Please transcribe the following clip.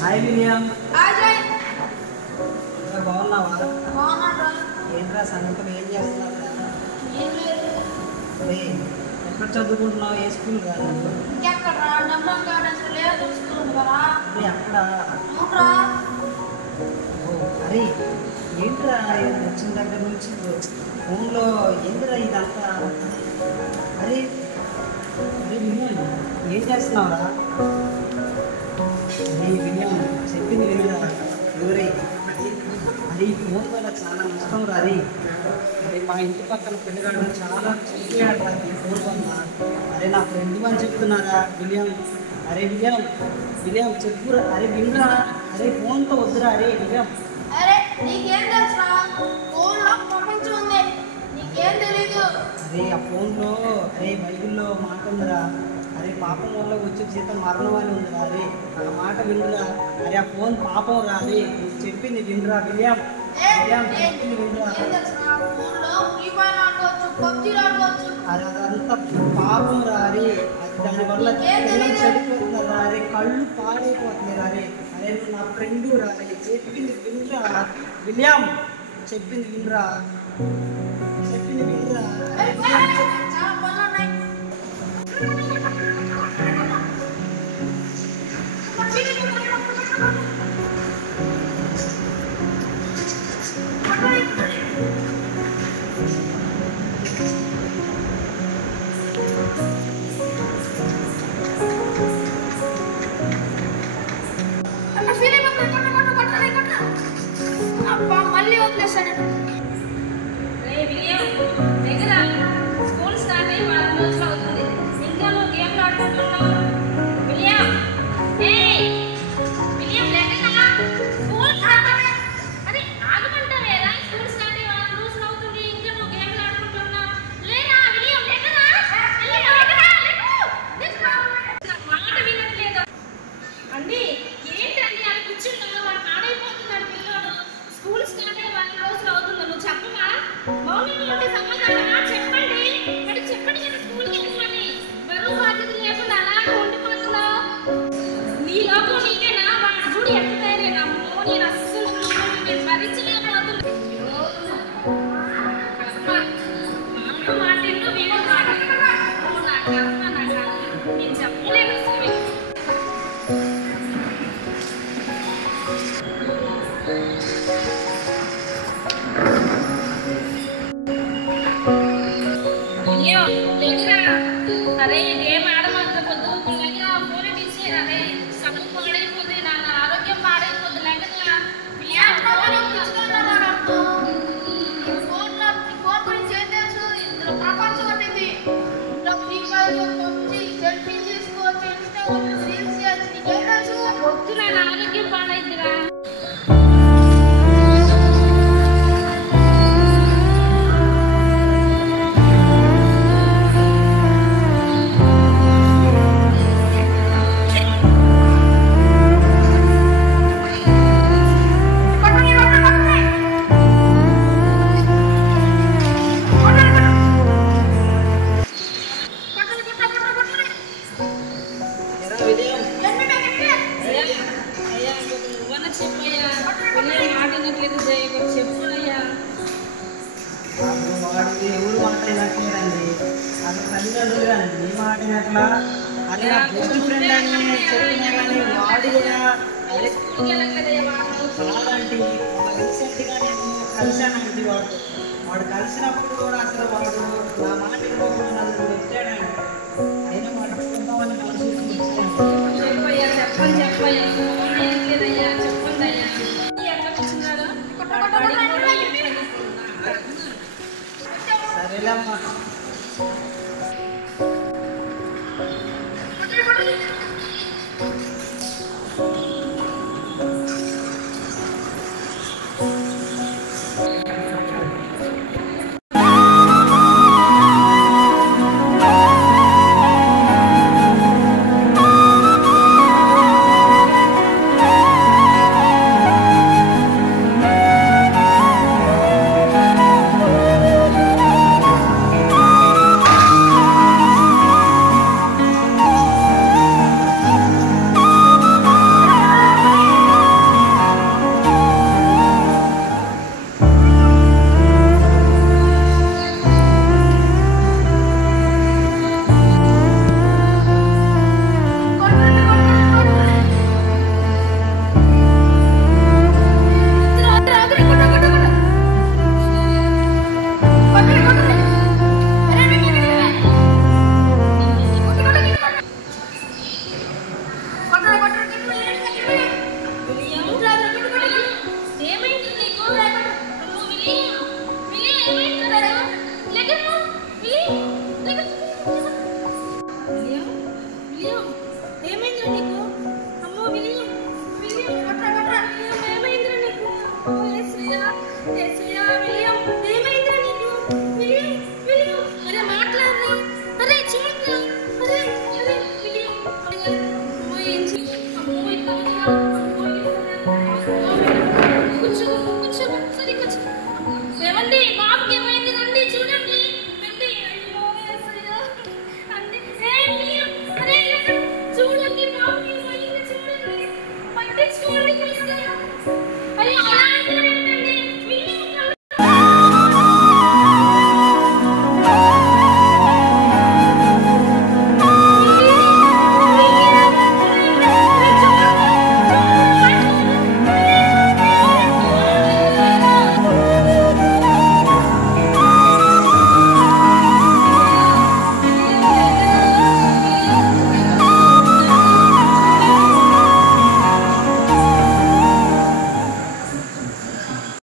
Hi William. Ajay బాగున్నావా? బాగున్నారా? ఏంట్రా సంగతులు, ఏం చేస్తున్నావు? ఏం లేదు. ఎక్కడ చదువుకుంటున్నావు? ఏ స్కూల్ రా? ఇంకెక్కడరా? నెంబర్ గార్డెన్స్ లేదు స్కూల్ కదా. అక్కడ అవునరా. అరే ఏంట్రా వచ్చిన దగ్గర నుంచి ఫోన్లో ఏంటిరా ఇదంతా? అరే అరే విలియం, ఏం చేస్తున్నావురా? అరే విలియం, చెప్పింది వినరా? ఎవరే అది ఈ ఫోన్ వల్ల చాలా నష్టం రా. అరే మా ఇంటి పక్కన పిల్లగాడు చాలా చెప్పాడు రా ఈ ఫోన్ వల్ల. అరే నా ఫ్రెండ్ అని చెప్తున్నారా విలియం? అరే విలియం, విలియం చెప్పురా. అరే వినరా? అరే ఫోన్తో వద్దురా. అరే విలియం, అరే నీకేం తెలుసురా? ఫోన్లో ప్రపంచం ఉంది, నీకేం తెలీదు. అరే ఆ ఫోన్లో అరే బైబిల్లో మాట ఉందిరా. అరే పాపం వల్ల వచ్చే జీతం మరణం అని ఉందిరా. అరే ఆ మాట వినరా. అరే ఆ ఫోన్ పాపం రా. అరే నువ్వు చెప్పింది వినరా విలియం. విలియం చెప్పింది వినరా. ఏం తెలుసురా? ఫోన్లో ఫ్రీ ఫైర్ ఆడుకోవచ్చు, పబ్జీ ఆడుకోవచ్చు. అరే అదంతా పాపం రా. అరే అది దానివల్ల పిల్లలు చెడిపోతున్నారు రా. అరే కళ్ళు పాడైపోతున్నారు. అరే అరే నువ్వు నా ఫ్రెండు రా. అరే చెప్పింది వినరా విలియం, చెప్పింది వినరా, చెప్పింది వినరా. అరే చాలా పనులు ఉన్నాయి. మళ్ళీ వదిలేస్తాను. స్కూల్ స్టార్ట్ అయ్యి 4 రోజులు అవుతుంది, ఇంకా నువ్వు గేమ్లు ఆడుకుంటున్నావు. విలియం, విలియం లేకనా? స్కూల్ స్టార్ట్ అరే ఆగమంటావేరా? స్కూల్ స్టార్ట్ అయ్యి 4 రోజులు అవుతుంది, ఇంకా నువ్వు గేమ్లు ఆడుకుంటున్నావు. లేరా విలియం లేకనా? మాట వినట్లేదు అండి. ఏంటండి అది కూర్చుంటున్నావు? వాడు పాడైపోతున్నాడు పిల్లోడు. స్కూల్ స్టార్ట్ అయ్యి 4 రోజులు అవుతుంది, నువ్వు చెప్పవా? మౌనంగా ఉంటే సమాధానమా? చెప్పండి. మరి చెప్పండి కదా స్కూల్కి వెళ్ళమని. బరువు బాధ్యత లేకుండా అలాగే ఉండిపోతున్నావు. నీ లోపల నీకేనా? వాడు చూడు ఎంత తయారైనాము. నేను అస్సలు నేను భరించలేకపోతున్నాను. మాట ఎన్నో వీడు మాట నా కర్మ నా కర్మ నేను చెప్పలేను అసలు. అయ్యో దగ్గర అరే గేమ్ ఆడమంత పొద్దు పిల్లకి ఫోన్ ఇచ్చి అరే చదువు పాడైపోతుంది, నా ఆరోగ్యం పాడైపోతుంది. లేకపోతే ఫోన్ గురించి ఏం తెలుసు? ఇందులో ప్రపంచం ఉంటుంది. ఇందులో ఫ్రీ ఫైర్, పబ్జీ, సెల్ఫీ తీసుకోవచ్చు, ఇన్స్టాగ్రామ్ రీల్స్ చేయొచ్చు. నీకేం తెలుసు? వద్దు, నా ఆరోగ్యం పాడైద్దిరా. ఎరా విలియం, అయ్యా నువ్వన్నా చెప్పయ్యా. పిల్లలు మాట వినట్లేదు, చెప్పునయ్యా. వాడికి ఎవరు మాట వినట్లేదండి. అసలు తల్లిదండ్రులు కానీ నీ మాట వినట్లా. అరే నా బెస్ట్ ఫ్రెండ్ అని చెప్పినా కానీ వాడు కూడా అరే స్కూల్కి వెళ్ళట్లేదయ్యా వాడు. కాదండి. రీసెంట్గా నేను కలిశానండి. వాడు కలిసినప్పుడు కూడా అసలు వాడు నా మాట వినుకోకుండా నన్ను వచ్చాడండి. అయినా పట్టుకుందామని మనసు వచ్చాను. చెప్పయ్యా, చెప్పయ్యా. వినట్లేదయ్యా, చెప్పండి అయ్యా. ఎట్లా కూర్చున్నారో సరేలేమ్మా,